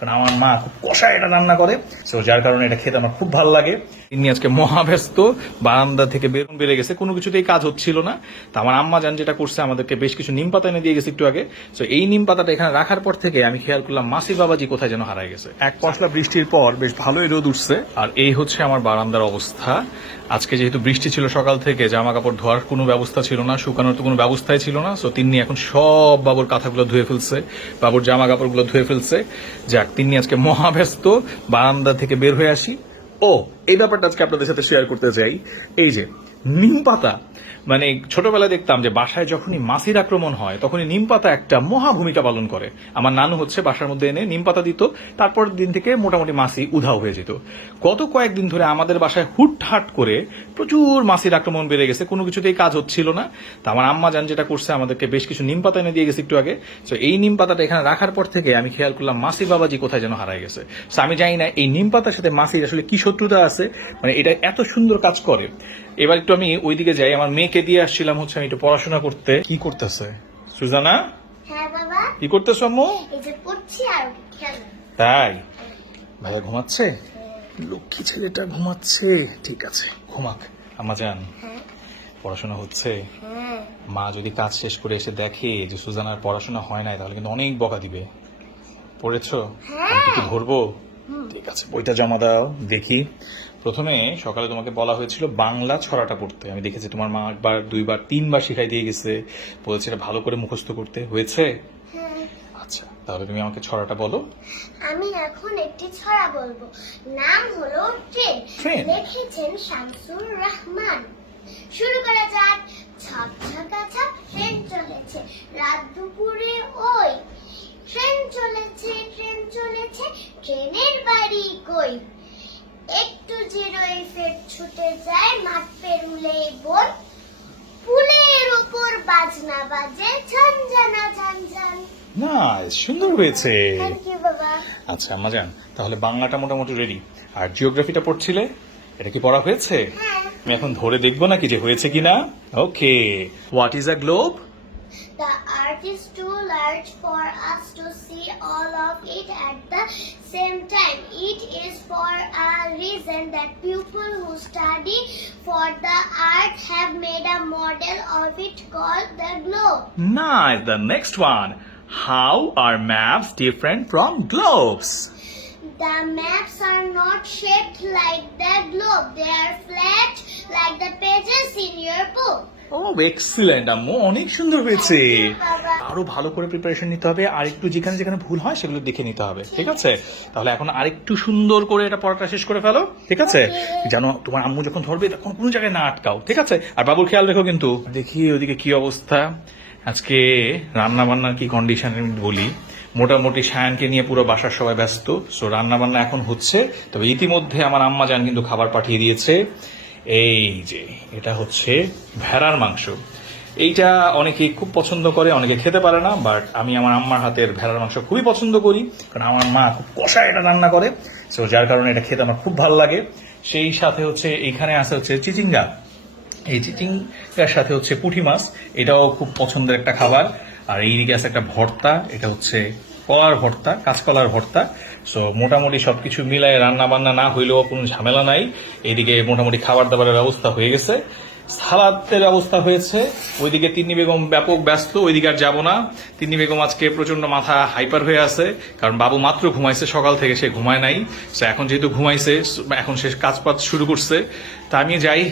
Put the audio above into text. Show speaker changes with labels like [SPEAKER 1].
[SPEAKER 1] কারণ আমার মা খুব কষা এটা রান্না করে। তো যার কারণে এটা খেতে আমার খুব ভালো লাগে। তিনি আজকে মহাব্যস্ত বারান্দা থেকে বেরোন বেড়ে গেছে। কোনো কিছুতেই কাজ হচ্ছিল না। তো আমার আম্মা যান যেটা করছে আমাদেরকে বেশ কিছু নিম পাতা এনে দিয়ে গেছে একটু আগে। তো এই নিম পাতাটা এখানে রাখার পর থেকে আমি খেয়াল করলাম মাসি বাবাজি কোথায় যেন হারায় গেছে। এক পশলা বৃষ্টির পর বেশ ভালোই রোদ উঠছে। আর এই হচ্ছে আমার বারান্দার অবস্থা। আজকে যেহেতু বৃষ্টি ছিল সকাল থেকে জামা কাপড় ধোয়ার কোনো ব্যবস্থা ছিল না শুকানোর তো কোনো ব্যবস্থাই ছিল না। সো তিনি এখন সব বাবুর কাঁথাগুলো ধুয়ে ফেলছে বাবুর জামা কাপড়গুলো ধুয়ে ফেলছে। যাক তিনি আজকে মহাব্যস্ত, বারান্দা থেকে বের হয়ে আসি। ও, এই ব্যাপারটা আজকে আপনাদের সাথে শেয়ার করতে চাই। এই যে নিম পাতা। মানে ছোটবেলায় দেখতাম যে বাসায় যখনই মাছির আক্রমণ হয়, তখনই নিম পাতা একটা মহা ভূমিকা পালন করে। আমার নানু হচ্ছে বাসার মধ্যে এনে নিম পাতা দিত, তারপর দিন থেকে মোটামুটি মাছি উধাও হয়ে যেত। গত কয়েকদিন ধরে আমাদের বাসায় হুটহাট করে প্রচুর মাছির আক্রমণ বেড়ে গেছে, কোনো কিছুতেই কাজ হচ্ছিল না। তো আমার আম্মা জান যেটা করছে, আমাদেরকে বেশ কিছু নিম পাতা এনে দিয়ে গেছে একটু আগে। তো এই নিম পাতাটা এখানে রাখার পর থেকে আমি খেয়াল করলাম মাসি বাবাজি কোথায় যেন হারায় গেছে। তো আমি জানি না এই নিম পাতার সাথে মাসির আসলে কি শত্রুতা আছে মানে এটা এত সুন্দর কাজ করে। এবার আমি ওইদিকে যাই। আমার মেয়েকে দিয়ে আসছিলাম হচ্ছে আমি একটু পড়াশোনা করতে। কি করতেছে? সুজানা?
[SPEAKER 2] হ্যাঁ বাবা।
[SPEAKER 1] কি করতেছ আম্মু? তাই? ভাইয়া ঘুমাচ্ছে? লক্ষ্মী ছেলেটা ঘুমাচ্ছে। ঠিক আছে ঘুমাক। আম্মা যান। হ্যাঁ। পড়াশোনা হচ্ছে। হ্যাঁ। মা যদি কাজ শেষ করে এসে দেখে যে সুজানার পড়াশোনা হয় নাই তাহলে কিন্তু অনেক বকা দিবে। পড়েছো? আমি কি ধরবো? ঠিক আছে বইটা জমা দাও দেখি। প্রথমে সকালে তোমাকে বলা হয়েছিল বাংলা ছড়াটা পড়তে। আমি দেখেছি তোমার মা একবার দুইবার তিনবার শিখাই দিয়ে গেছে। বলেছে এটা ভালো করে মুখস্থ করতে হয়েছে? হ্যাঁ। আচ্ছা তাহলে তুমি আমাকে ছড়াটা বলো।
[SPEAKER 2] আমি এখন একটি ছড়া বলব। নাম হলো ট্রেন? লিখেছেন শামসুর রহমান। শুরু করা যাক। ট্রেন চলেছে। রাত দুপুরে ওই। ট্রেন চলেছে চলেছে ট্রেনের বাড়ি কই? একটু জিরোই ফের ছুটে যায় মাঠ পেরুলে বই পুলের উপর বাজনা বাজে ঝনঝনা ঝনঝন
[SPEAKER 1] না সুন্দর হয়েছে। আচ্ছা যান তাহলে বাংলাটা মোটামুটি রেডি আর জিওগ্রাফিটা পড়ছিলে? এটা কি পড়া হয়েছে? হ্যাঁ। আমি এখন ধরে দেখব নাকি যে হয়েছে কিনা? Okay what is a globe
[SPEAKER 2] earth is too large for us to see all of it at the same time. It is for a reason that people who study for the earth have made a model of it called the globe.
[SPEAKER 1] Nice. The next one. How are maps different from globes?
[SPEAKER 2] The maps are not shaped like the globe. They are flat
[SPEAKER 1] O excellent আম্মু, অনেক সুন্দর হয়েছে। আরও ভালো করে preparation নিতে হবে, আর একটু যেখানে যেখানে ভুল হয় সেগুলো দেখে নিতে হবে, ঠিক আছে? তাহলে এখন আরেকটু সুন্দর করে এটা পড়াটা শেষ করে ফেলো, ঠিক আছে. জানো তোমার আম্মু যখন ধরবে তখন কোনো জায়গায় না আটকাও, ঠিক আছে? আর বাবুর খেয়াল রেখো কিন্তু। দেখি ওইদিকে কি অবস্থা। আজকে রান্না বান্নার কি কন্ডিশন বলি। মোটামুটি সায়ানকে নিয়ে পুরো বাসার সবাই ব্যস্ত সো রান্না বান্না এখন হচ্ছে। তবে ইতিমধ্যে আমার আম্মা যান কিন্তু খাবার পাঠিয়ে দিয়েছে। এই যে এটা হচ্ছে ভেড়ার মাংস। এইটা অনেকে খুব পছন্দ করে, অনেকে খেতে পারে না বাট আমি আমার আম্মার হাতের ভেড়ার মাংস খুবই পছন্দ করি, কারণ আমার মা খুব কষা এটা রান্না করে। সো যার কারণে এটা খেতে আমার খুব ভালো লাগে। সেই সাথে হচ্ছে, এইখানে আছে হচ্ছে চিচিঙ্গা। এই চিচিঙ্গার সাথে হচ্ছে পুঁটি মাছ, এটাও খুব পছন্দের একটা খাবার। আর এইদিকে আছে একটা ভর্তা, এটা হচ্ছে কলার ভর্তা কাঁচকলার ভর্তা। সো মোটামুটি সবকিছু মিলায় রান্না বান্না না হইলেও কোনো ঝামেলা নাই। এদিকে মোটামুটি খাবার দাবারের ব্যবস্থা হয়ে গেছে। সালাদের ব্যবস্থা হয়েছে। ওইদিকে তিন্নি বেগম ব্যাপক ব্যস্ত, ওইদিকে আর যাব না। তিন্নি বেগম আজকে প্রচণ্ড মাথা হাইপার হয়ে আছে, কারণ বাবু মাত্র ঘুমাইছে, সকাল থেকে সে ঘুমায় নাই। সে এখন যেহেতু ঘুমাইছে, এখন সে কাজ পাজ শুরু করছে। তা আমি যাই।